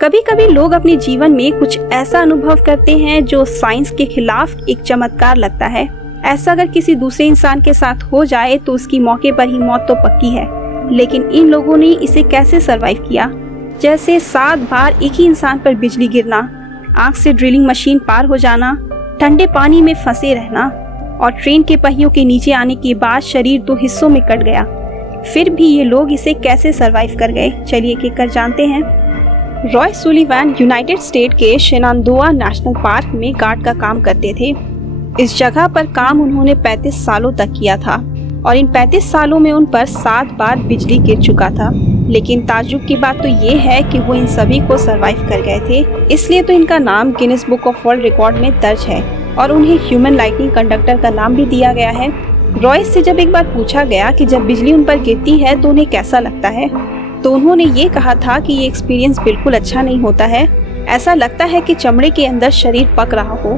कभी कभी लोग अपने जीवन में कुछ ऐसा अनुभव करते हैं जो साइंस के खिलाफ एक चमत्कार लगता है। ऐसा अगर किसी दूसरे इंसान के साथ हो जाए तो उसकी मौके पर ही मौत तो पक्की है, लेकिन इन लोगों ने इसे कैसे सरवाइव किया। जैसे 7 बार एक ही इंसान पर बिजली गिरना, आंख से ड्रिलिंग मशीन पार हो जाना, ठंडे पानी में फंसे रहना और ट्रेन के पहियों के नीचे आने के बाद शरीर 2 हिस्सों में कट गया। फिर भी ये लोग इसे कैसे सरवाइव कर गए, चलिए एक एक कर जानते हैं। रॉय सुलिवान यूनाइटेड स्टेट के शेनांदोआ नेशनल पार्क में गार्ड का काम करते थे। इस जगह पर काम उन्होंने 35 सालों तक किया था और इन 35 सालों में उन पर 7 बार बिजली गिर चुका था। लेकिन ताज्जुब की बात तो ये है कि वो इन सभी को सरवाइव कर गए थे, इसलिए तो इनका नाम Guinness book of world record में दर्ज है और उन्हें ह्यूमन लाइटनिंग कंडक्टर का नाम भी दिया गया है। रॉय से जब एक बार पूछा गया कि जब बिजली उन पर गिरती है तो उन्हें कैसा लगता है, तो उन्होंने ये कहा था कि ये एक्सपीरियंस बिल्कुल अच्छा नहीं होता है। ऐसा लगता है कि चमड़े के अंदर शरीर पक रहा हो।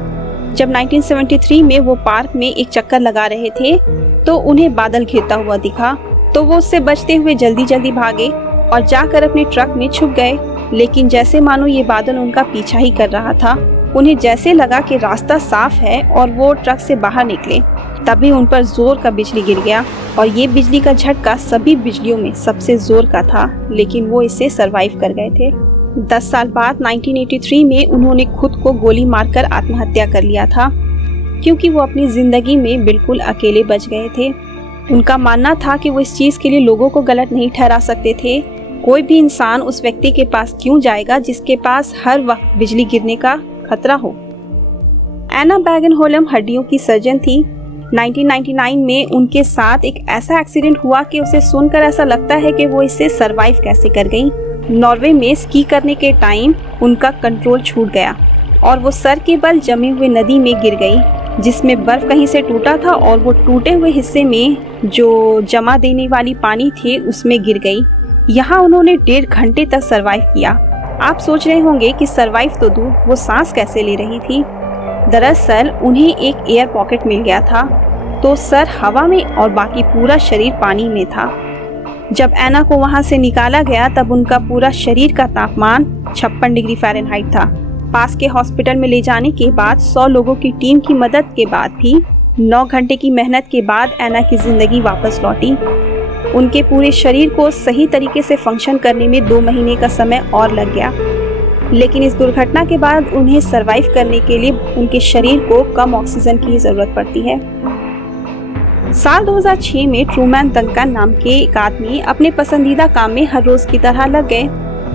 जब 1973 में वो पार्क में एक चक्कर लगा रहे थे तो उन्हें बादल घिरता हुआ दिखा, तो वो उससे बचते हुए जल्दी जल्दी भागे और जाकर अपने ट्रक में छुप गए। लेकिन जैसे मानो ये बादल उनका पीछा ही कर रहा था। उन्हें जैसे लगा कि रास्ता साफ है और वो ट्रक से बाहर निकले, तभी उन पर जोर का बिजली गिर गया और ये बिजली का झटका सभी बिजलियों में सबसे जोर का था, लेकिन वो इससे सरवाइव कर गए थे। 10 साल बाद 1983 में उन्होंने खुद को गोली मारकर आत्महत्या कर लिया था, क्योंकि वो अपनी जिंदगी में बिल्कुल अकेले बच गए थे। उनका मानना था कि वो इस चीज के लिए लोगों को गलत नहीं ठहरा सकते थे। कोई भी इंसान उस व्यक्ति के पास क्यों जाएगा जिसके पास हर वक्त बिजली गिरने का खतरा हो। एना बैगन-होलम हड्डियों की सर्जन थी। 1999 में उनके साथ एक ऐसा एक्सीडेंट हुआ कि उसे सुनकर ऐसा लगता है कि वो इससे सरवाइव कैसे कर गई। नॉर्वे में स्की करने के टाइम उनका कंट्रोल छूट गया और वो सर के बल जमे हुए नदी में गिर गई, जिसमें बर्फ कहीं से टूटा था और वो टूटे हुए हिस्से में जो जमा देने वाली पानी थे उसमें गिर गई। यहाँ उन्होंने 1.5 घंटे तक सरवाइव किया। आप सोच रहे होंगे कि सरवाइव तो दूर, वो सांस कैसे ले रही थी। दरअसल उन्हें एक एयर पॉकेट मिल गया था, तो सर हवा में और बाकी पूरा शरीर पानी में था। जब एना को वहां से निकाला गया तब उनका पूरा शरीर का तापमान 56 डिग्री फ़ारेनहाइट था। पास के हॉस्पिटल में ले जाने के बाद 100 लोगों की टीम की मदद के बाद भी 9 घंटे की मेहनत के बाद एना की जिंदगी वापस लौटी। उनके पूरे शरीर को सही तरीके से फंक्शन करने में 2 महीने का समय और लग गया, लेकिन इस दुर्घटना के बाद उन्हें सरवाइव करने के लिए उनके शरीर को कम ऑक्सीजन की जरूरत पड़ती है। साल 2006 में ट्रूमैन डंकन नाम के एक आदमी अपने पसंदीदा काम में हर रोज की तरह लग गए।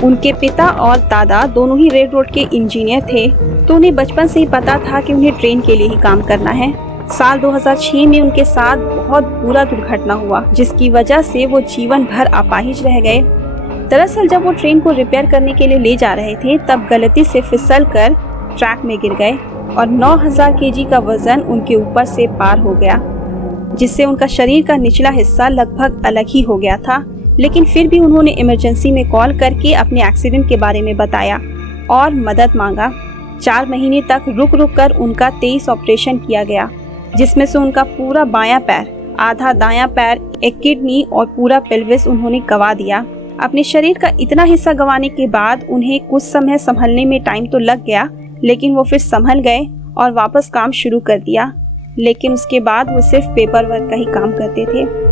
उनके पिता और दादा दोनों ही रेल रोड के इंजीनियर थे, तो उन्हें बचपन से ही पता था कि उन्हें ट्रेन के लिए ही काम करना है। साल 2006 में उनके साथ बहुत बुरा दुर्घटना हुआ, जिसकी वजह से वो जीवन भर अपाहिज रह गए। दरअसल जब वो ट्रेन को रिपेयर करने के लिए ले जा रहे थे तब गलती से फिसलकर ट्रैक में गिर गए और 9000 केजी का वजन उनके ऊपर से पार हो गया, जिससे उनका शरीर का निचला हिस्सा लगभग अलग ही हो गया था। लेकिन फिर भी उन्होंने इमरजेंसी में कॉल करके अपने एक्सीडेंट के बारे में बताया और मदद मांगा। 4 महीने तक रुक रुक कर उनका 23 ऑपरेशन किया गया, जिसमें से उनका पूरा बायां पैर, आधा दायां पैर, एक किडनी और पूरा पेल्विस उन्होंने गंवा दिया। अपने शरीर का इतना हिस्सा गंवाने के बाद उन्हें कुछ समय संभलने में टाइम तो लग गया, लेकिन वो फिर संभल गए और वापस काम शुरू कर दिया। लेकिन उसके बाद वो सिर्फ पेपर वर्क का ही काम करते थे।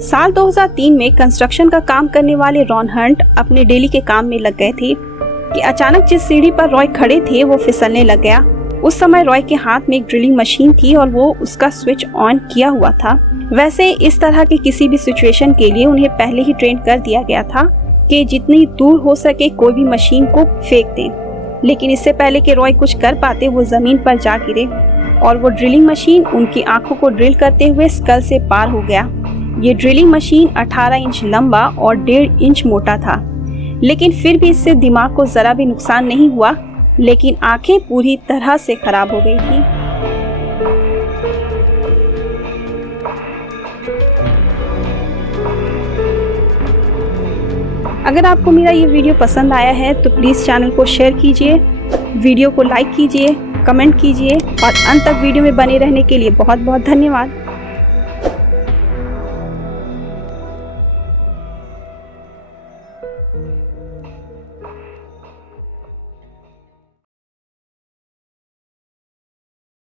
साल 2003 में कंस्ट्रक्शन का काम करने वाले रॉन हंट अपने डेली के काम में लग गए थे कि अचानक जिस सीढ़ी पर रॉय खड़े थे वो फिसलने लग गया। उस समय रॉय के हाथ में एक ड्रिलिंग मशीन थी और वो उसका स्विच ऑन किया हुआ था। वैसे इस तरह की किसी भी सिचुएशन के लिए उन्हें पहले ही ट्रेन कर दिया गया था कि जितनी दूर हो सके कोई भी मशीन को फेंक दें। लेकिन इससे पहले कि रॉय कुछ कर पाते वो जमीन पर जा गिरे और वो ड्रिलिंग मशीन उनकी आंखों को ड्रिल करते हुए स्कल से पार हो गया। ये ड्रिलिंग मशीन 18 इंच लंबा और 1.5 इंच मोटा था, लेकिन फिर भी इससे दिमाग को जरा भी नुकसान नहीं हुआ, लेकिन आंखें पूरी तरह से खराब हो गई थी। अगर आपको मेरा ये वीडियो पसंद आया है तो प्लीज़ चैनल को शेयर कीजिए, वीडियो को लाइक कीजिए, कमेंट कीजिए और अंत तक वीडियो में बने रहने के लिए बहुत बहुत धन्यवाद।